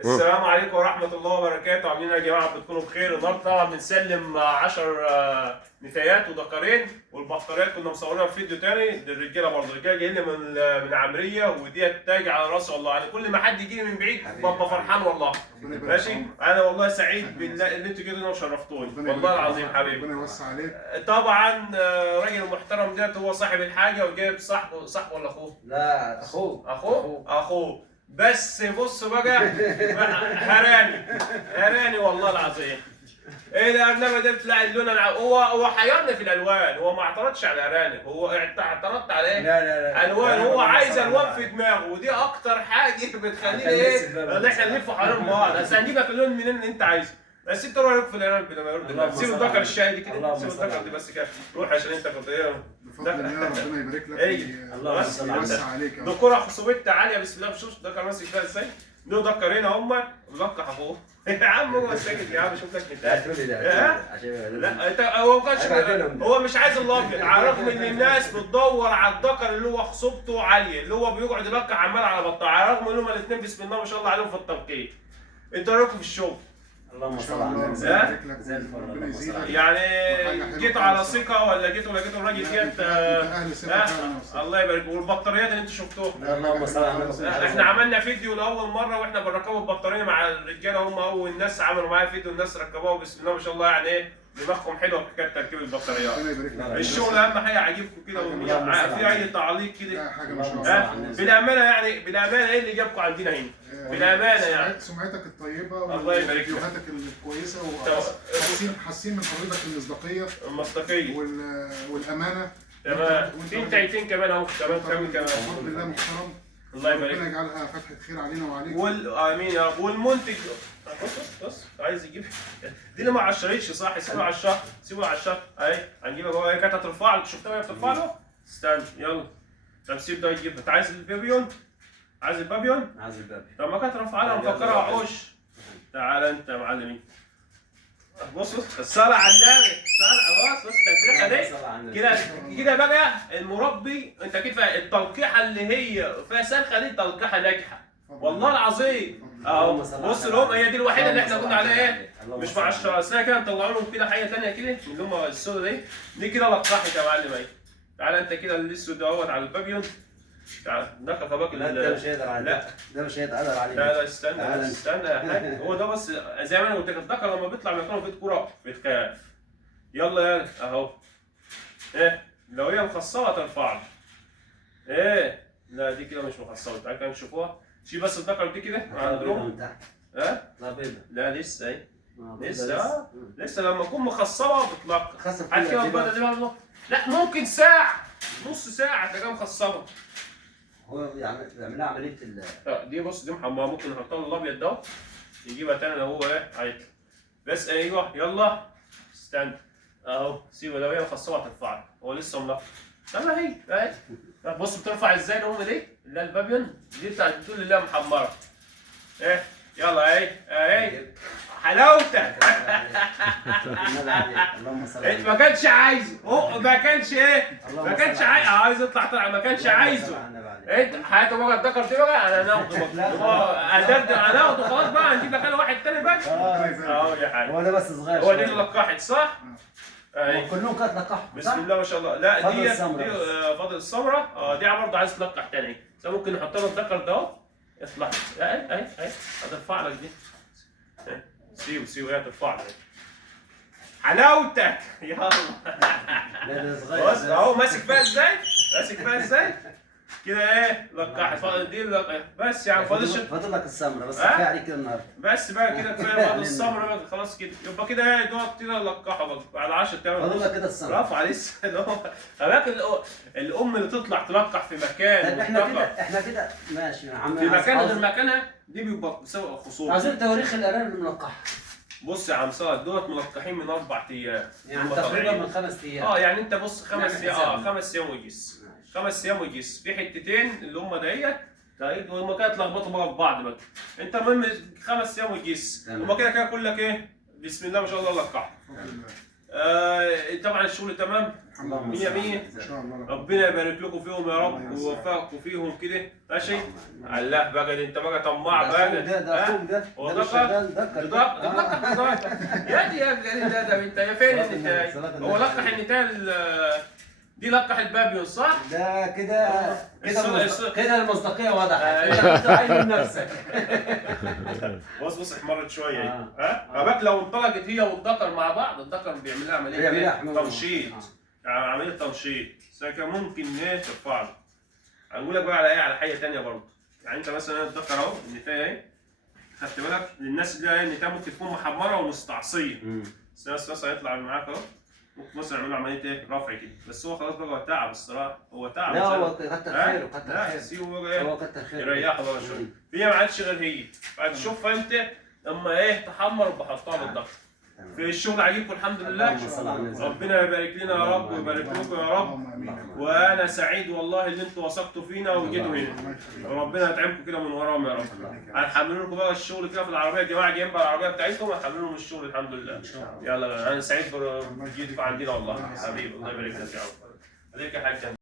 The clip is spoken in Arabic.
السلام عليكم ورحمة الله وبركاته. عاملين يا جماعة؟ بتكونوا بخير. النهارده طبعا بنسلم 10 نفايات وذكرين، والبطاريات كنا مصورينها في فيديو تاني للرجالة برضه. الرجالة جايين لي من عمرية، وديت تاج على راسي والله. يعني كل ما حد يجي لي من بعيد ببقى فرحان والله. ماشي، أنا والله سعيد بالله إن أنتوا كده وشرفتوني والله العظيم حبيبي. ربنا يوسع عليك. طبعا راجل محترم ديت هو صاحب الحاجة، وجايب صاحبه ولا أخوه؟ لا أخوه. بس بص بقى، هراني والله العظيم. ايه الارنبه ده بتلاقي اللون هو حيرني في الالوان. هو ما اعترضش على الارانب، هو اعترضت على ايه؟ لا الوان. هو عايز الوان في دماغه، ودي اكتر حاجه بتخليه ايه؟ ان احنا نلف حوالين بعض. بس هنجيبك اللون منين اللي انت عايزه. بس انت رايك في الارانب لما يرد؟ سيب الذكر الشاي دي كده، سيب الذكر دي بس كده، روح عشان انت كنت ايه؟ بفضل الله ربنا يبارك لك. الله يوسع عليك. دكتوره خصوبتها عاليه بسم الله. شوف الذكر ماسك فيها ازاي؟ له ذكرين هم ملقح اخوه. يا عم هو ساكت يا عم، شوف لك لا انت هو مش عايز الابيض، على الرغم ان الناس بتدور على الذكر اللي هو خصوبته عاليه، اللي هو بيقعد يلقح عمال على بطال، على الرغم ان هم الاثنين بسم الله ما شاء الله عليهم في التوقيت. انت رايكم في الشغل؟ اللهم صل على النبي. زي الفل. ربنا يزيدك. يعني جيتوا على ثقه ولا جيتوا الراجل ديت؟ الله يبارك. والبطاريات اللي انتوا شفتوها؟ اللهم صل على النبي. احنا عملنا فيديو لاول مره واحنا بنركبوا البطاريه مع الرجاله، هم اول ناس عملوا معايا فيديو، الناس ركبوها بسم الله ما شاء الله. يعني ايه، دماغهم حلوه في حكايه تركيب البطاريات. الشغل اهم حاجه عاجبكم كده، في اي تعليق كده؟ بالامانه يعني، بالامانه ايه اللي جابكم عندنا هنا؟ بالامانه يعني سمعتك الطيبه وفيديوهاتك الكويسه، وحاسين من حضرتك المصداقيه والامانه. تمام. في انتايتين كمان اهو. تمام كمل كمان. بفضل الله محترم. الله يبارك. ربنا يجعلها فتحه خير علينا وعليك. امين يا رب. والمنتج بص عايز يجيب دي اللي ما عشرتش صح. سيبها على الشهر اهي. هنجيبها جوه، هي كانت هترفع له. شفتها وهي بترفع له؟ استنى يلا. طب سيب ده يجيبها. انت عايز البابيون؟ عايز البابيون؟ طب ما كانت رافعه لها مفكرها عقوش. تعال انت يا معلمين. بص الصلاة على النبي. بص التسريحة دي كده بقى المربي. انت كده التلقيحة اللي هي فيها سلخة دي تلقيحة ناجحة والله العظيم. اهو بص لهم، هي دي الوحيدة اللي احنا قلنا عليها ايه؟ مش مع السنة كده نطلعوا لهم كده حاجة ثانية كده من اللي هم السودا دي كده لقحت يا معلم اهي. تعالى انت كده الاسود دوت على البابيون. تعالى نقف باك. لا ده مش هيقدر عليك. ده مش هيتقدر عليك. لا استنى يا حاج. هو ده بس زي ما انا قلت لك، الذكر لما بيطلع مكانه في الكوره بيتخاف. يلا اهو. ايه لو هي مخصبه ترفع له. ايه لا دي كده مش مخصبه. تعالى كده نشوفوها. شيل بس الذكر دي كده عند روم. لا لسه اهي. لسه لما تكون مخصبه بتلقح. عارف كده البيضه دي برضه؟ لا ممكن ساعه، نص ساعه تلاقيها مخصبه. هو يعني بيعملها عمليه دي بص دي محمره، ممكن نحطها له الابيض ده يجيبها تاني لو هو ايه عيطل. بس ايوه يلا استنى اهو. سيبه لو هي مخصبه هترفع. هو لسه ملقح. طب اهي بص بترفع ازاي الام دي اللي هي البابيون دي بتاعت بتقول اللي هي محمره. ايه يلا اهي حلاوتك. انت ما كانش عايزه. ما كانش ايه؟ ما كانش عايز يطلع ما كانش عايزه. انت حياته بقى الذكر دي بقى انا هناخده بقى. هناخده خلاص بقى. هنجيب لك انا واحد تاني بقى. اهو يا حاج. هو ده بس صغير. هو دي اللي لقحت صح؟ كلهم كانت لقحوا. بسم الله ما شاء الله. لا دي فاضل السمراء. دي برضه عايز تلقح تاني. ممكن نحط له الذكر ده اهو يطلع. اهي هترفع لك دي. سيب هي ترفع لك. حلاوتك يلا. بص اهو ماسك فيها ازاي؟ كده ايه لقحت. فاضل دي بس يعني فاضل لك السمره بس. كفايه عليك كده النهارده. بس بقى كده كفايه. فاضل السمره بقى خلاص كده. يبقى كده ايه دوت كده لقحه بقى على 10 تعمل. فاضل لك كده السمره. رفع لسه اماكن الام اللي تطلع تلقح في مكان. احنا كده ماشي يا عم. في مكان غير مكانها دي بيبقى بسبب خصوصا. عايزين تواريخ الارانب الملقحه. بص يا عم صاد دوت ملقحين من 4 ايام. يعني تقريبا من 5 ايام. يعني انت بص 5 ايام. 5 ايام ويجيس. 5 ايام ويجيس. في حتتين اللي هم ديت هم كده اتلخبطوا بقى في بعض بقى. انت المهم 5 ايام ويجيس. هم كده كلك ايه بسم الله ما شاء الله لقحوا. طبعا الشغل تمام. اللهم 100 صل على 100. النبي. ان شاء الله. ربنا يبارك لكم فيهم يا رب ويوفقكم فيهم كده ماشي. الله بقى ده انت بقى طماع بقى. ده اخوك ده هو ده مش دكر؟ شغال دكر ده يا دي يا ده انت يا فين النتاية؟ هو لقح النتاية دي لقحت بابيون صح؟ ده كده الص- كده المصداقيه وضحت. أيوة. انت كنت عايز من نفسك. بص احمرت شويه اهي. آه. ها؟ أباك لو انطلقت هي والذكر مع بعض الذكر بيعمل لها عمليه بيعمل لها إيه؟ حمام. تنشيط. عمليه تنشيط. كان ممكن ايه ترفع له. هنقول لك بقى على ايه على حاجه ثانيه برضه. يعني انت مثلا الذكر اهو النتايه اهي. خدت بالك للناس اللي هي النتايه ممكن تكون محمره ومستعصيه. بس هيطلع معاك اهو. ممكن مثلا يعملوا عمليه ايه؟ رفع كده، بس هو خلاص بقى هو تعب الصراحه، هو تعب. لا هو كتر خيره كتر لا خيره. سيبه بقى هو كتر خيره. يريحه بقى شويه. هي ما عادش غير هي، بعد تشوفها انت اما ايه تحمر وبحطها بالضغط. في الشغل عاجبكم الحمد لله. ربنا يبارك لنا يا رب ويبارك لكم يا رب. اللهم امين. وانا سعيد والله ان انتوا وثقتوا فينا وجيتوا هنا. ربنا يدعمكم كده من وراهم يا رب. هنحمل لكم بقى الشغل كده في العربيه يا جماعه، جايين بقى العربيه بتاعتكم هنحمل لهم الشغل الحمد لله. يلا انا سعيد بوجودكم عندنا والله حبيبي الله يبارك لك يا رب. عليك يا حاج.